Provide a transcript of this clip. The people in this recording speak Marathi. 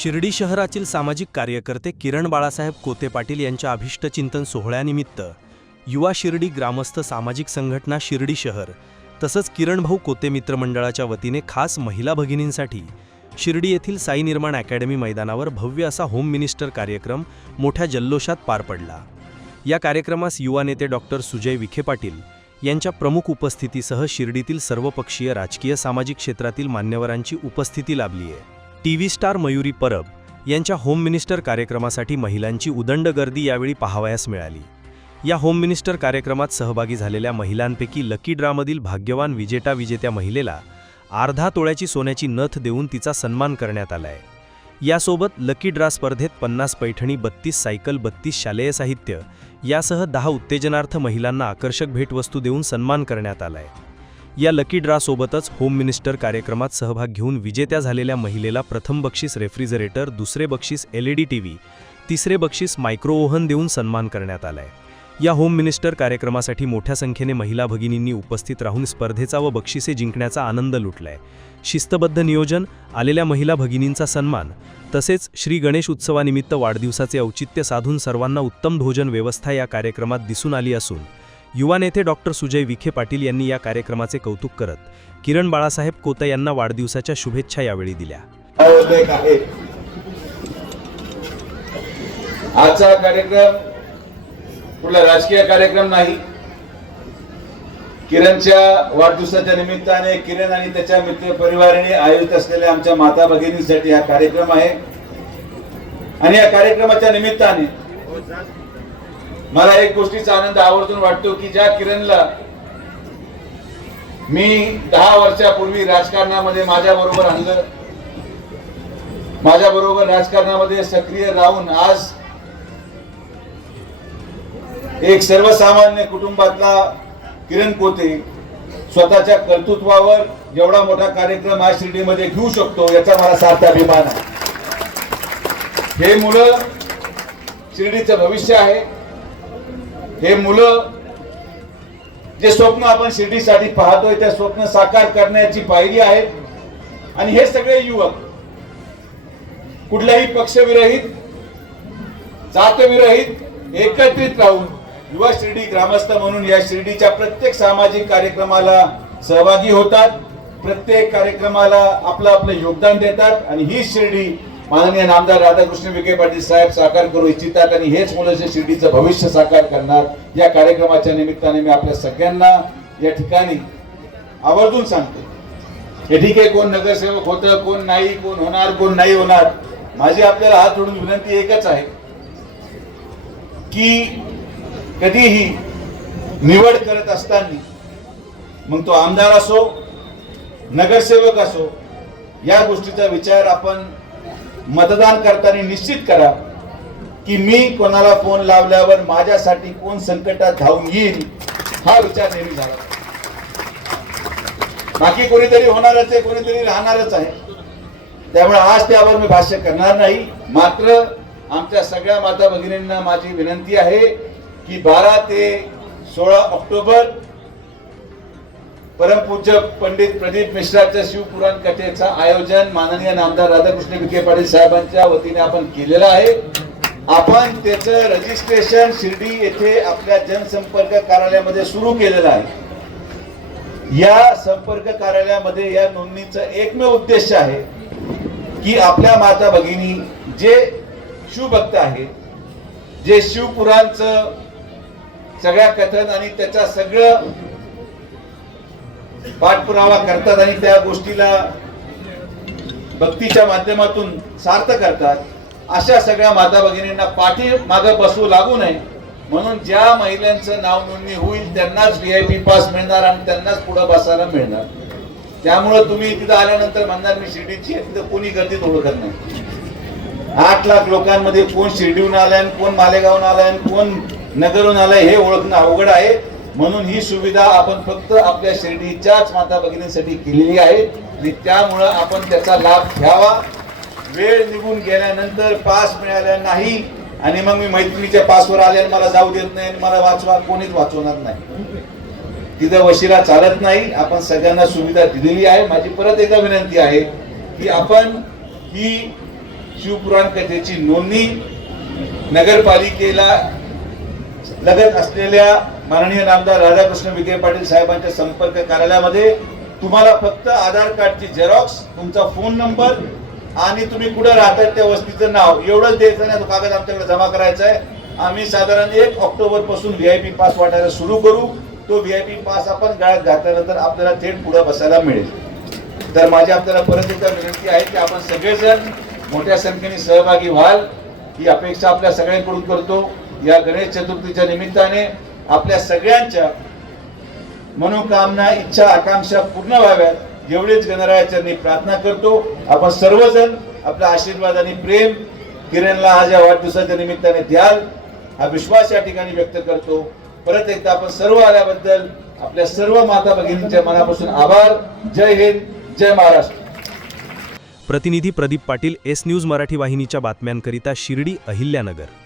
शिर्डी शहरातील सामाजिक कार्यकर्ते किरण बाळासाहेब कोते पाटील यांच्या अभिष्टचिंतन सोहळ्यानिमित्त युवा शिर्डी ग्रामस्थ सामाजिक संघटना शिर्डी शहर तसंच किरणभाऊ कोते मित्रमंडळाच्या वतीने खास महिला भगिनींसाठी शिर्डी येथील साई निर्माण अकॅडमी मैदानावर भव्य असा होम मिनिस्टर कार्यक्रम मोठ्या जल्लोषात पार पडला. या कार्यक्रमास युवा नेते डॉक्टर सुजय विखे पाटील यांच्या प्रमुख उपस्थितीसह शिर्डीतील सर्वपक्षीय राजकीय सामाजिक क्षेत्रातील मान्यवरांची उपस्थिती लाभली आहे T V star Mayuri Parab यांच्या होम मिनिस्टर कार्यक्रमासाठी महिलांची उदंड गर्दी यावेळी पाहावयास मिळाली. या होम मिनिस्टर कार्यक्रमात सहभागी झालेल्या महिलांपैकी लकी ड्रामधील भाग्यवान विजेता विजेत्या महिलेला अर्धा तोळ्याची सोन्याची नथ देऊन तिचा सन्मान करण्यात आलाय. यासोबत लकी ड्रा स्पर्धेत पन्नास पैठणी बत्तीस सायकल बत्तीस शालेय साहित्य यासह दहा उत्तेजनार्थ महिलांना आकर्षक भेटवस्तू देऊन सन्मान करण्यात आलाय. या लकी ड्रासोबतच होम मिनिस्टर कार्यक्रमात सहभाग घेऊन विजेत्या झालेल्या महिलेला प्रथम बक्षीस रेफ्रिजरेटर दुसरे बक्षीस एलईडी टीव्ही तिसरे बक्षीस मायक्रोओव्हन देऊन सन्मान करण्यात आलाय. या होम मिनिस्टर कार्यक्रमासाठी मोठ्या संख्येने महिला भगिनींनी उपस्थित राहून स्पर्धेचा व बक्षिसे जिंकण्याचा आनंद लुटलाय. शिस्तबद्ध नियोजन आलेल्या महिला भगिनींचा सन्मान तसेच श्री गणेश उत्सवानिमित्त वाढदिवसाचे औचित्य साधून सर्वांना उत्तम भोजन व्यवस्था या कार्यक्रमात दिसून आली असून युवा नेते डॉक्टर सुजय विखे पाटील यांनी या कार्यक्रमाचे कौतुक करत किरण बाळासाहेब कोता यांना वाढदिवसाच्या शुभेच्छा यावेळी दिल्या. आजचा कार्यक्रम कुठला राजकीय कार्यक्रम नाही. किरणच्या वाढदिवसाच्या निमित्ताने किरण आणि त्याच्या मित्र परिवाराने आयोजित असलेल्या आमच्या माता भगिनींसाठी हा कार्यक्रम आहे. आणि या कार्यक्रमाच्या निमित्ताने मला एक गोष्टीचा आनंद आवर्जून वाटतो की ज्या किरणला मी दहा वर्षापूर्वी राजकारणामध्ये माझ्या बरोबर आणलं माझ्या बरोबर राजकारणामध्ये सक्रिय राहून आज एक सर्वसामान्य कुटुंबातला किरण पोते स्वतःच्या कर्तृत्वावर एवढा मोठा कार्यक्रम आज शिर्डीमध्ये घेऊ शकतो याचा मला सार्थ अभिमान आहे. हे मुलं शिर्डीचं भविष्य आहे. हे मुलं जे स्वप्न आपण शिर्डीसाठी पाहतोय त्या स्वप्न साकार करण्याची पायरी आहे आणि हे सगळे युवक कुठल्याही पक्षविरहित जातविरहित एकत्रित राहून युवा शिर्डी ग्रामस्थ म्हणून या शिर्डीच्या प्रत्येक सामाजिक कार्यक्रमाला सहभागी होतात. प्रत्येक कार्यक्रमाला आपलं आपलं योगदान देतात. आणि ही शिर्डी माननीय नामदार राधाकृष्ण विखे पाटील साहेब साकार करू इच्छितात आणि हेच मुलं जे शिर्डीचं भविष्य साकार करणार या कार्यक्रमाच्या निमित्ताने मी आपल्या सगळ्यांना या ठिकाणी आवर्जून सांगतो. हे ठीक आहे कोण नगरसेवक होतं कोण नाही कोण होणार कोण नाही होणार माझी आपल्याला हात जोडून विनंती एकच आहे की कधीही निवड करत असताना मग तो आमदार असो नगरसेवक असो या गोष्टीचा विचार आपण मतदान करताना निश्चित करा की मी कोणाला फोन लावल्यावर माझ्यासाठी कोण संकटात धावून येईल हा विचार नेहमी झाला. बाकी कोणीतरी होणारच आहे कोणीतरी राहणारच आहे. त्यामुळे आज त्यावर मी भाष्य करणार नाही. मात्र आमच्या सगळ्या माता भगिनींना माझी विनंती आहे की बारा ते सोळा ऑक्टोबर परमपूज्य पंडित प्रदीप मिश्राच्या शिवपुराण कथेचं आयोजन माननीय नामदार राधाकृष्ण विखे पाटील साहेबांच्या वतीने आपण केलेलं आहे. आपण त्याचं रजिस्ट्रेशन शिर्डी येथे आपल्या जनसंपर्क कार्यालयामध्ये सुरू केलेलं आहे. या संपर्क कार्यालयामध्ये या नोंदणीचा एकमेव उद्देश आहे की आपल्या माता भगिनी जे शिवभक्त आहे जे शिवपुराणचं सगळ्या कथन आणि त्याचा सगळं पाठपुरावा करतात आणि त्या गोष्टीला भक्तीच्या माध्यमातून सार्थ करतात. अशा सगळ्या माता भगिनींना पाठी मागं बसवू लागू नये. म्हणून ज्या महिलांचं नाव नोंदणी होईल त्यांनाच व्ही आय पी पास मिळणार आणि त्यांनाच पुढे बसायला मिळणार. त्यामुळं तुम्ही तिथं आल्यानंतर म्हणणार मी शिर्डीची आहे तिथं कोणी गर्दीत ओळखत नाही. आठ लाख लोकांमध्ये कोण शिर्डीहून आलाय आणि कोण मालेगावून आलाय आणि कोण नगरहून आलाय हे ओळखणं अवघड आहे. म्हणून ही सुविधा आपण फक्त आपल्या शिर्डीच्याच माता भगिनींसाठी केलेली आहे. आणि त्यामुळं आपण त्याचा लाभ घ्यावा. वेळ निघून गेल्यानंतर पास मिळाला नाही. आणि मग मी मैत्रिणीच्या पासवर आले आणि मला जाऊ देत नाही आणि मला वाचवा कोणीच वाचवणार नाही. तिथं वशिला चालत नाही. आपण सगळ्यांना सुविधा दिलेली आहे. माझी परत एकदा विनंती आहे की आपण ही शिवपुराण कथेची नोंदणी नगरपालिकेला लगत असलेल्या माननीय नामदार राधाकृष्ण विखे पाटील साहेबांच्या संपर्क कार्यालयामध्ये तुम्हाला फक्त आधार कार्डची झेरॉक्स तुमचा फोन नंबर आणि तुम्ही कुठं राहतात त्या वस्तीचं नाव एवढंच द्यायचं नाही तो कागद आमच्याकडे जमा करायचा आहे. आम्ही साधारण एक ऑक्टोबरपासून पी पास वाटायला सुरू करू. तो व्ही आय पी पास आपण गाळ्यात घातल्यानंतर आपल्याला थेट पुढे बसायला मिळेल. तर माझी आपल्याला परत एकदा विनंती आहे की आपण सगळेजण मोठ्या संख्येने सहभागी व्हाल. ही अपेक्षा आपल्या सगळ्यांकडून करतो. या गणेश चतुर्थीच्या निमित्ताने आपल्या सगळ्यांच्या मनोकामना इच्छा आकांक्षा पूर्ण व्हाव्यात. एवढेच गणरायाचरणी प्रार्थना करतो. आपण सर्वजण आपला आशीर्वाद आणि प्रेम किरणला आज या वाढदिवसाच्या निमित्ताने द्याल. हा विश्वास या ठिकाणी व्यक्त करतो. परत एकदा आपण सर्व आल्याबद्दल आपल्या सर्व माता भगिनींच्या मनापासून आभार. जय हिंद जय महाराष्ट्र. प्रतिनिधी प्रदीप पाटील एस न्यूज मराठी वाहिनीच्या बातम्यांकरिता शिर्डी अहिल्यानगर.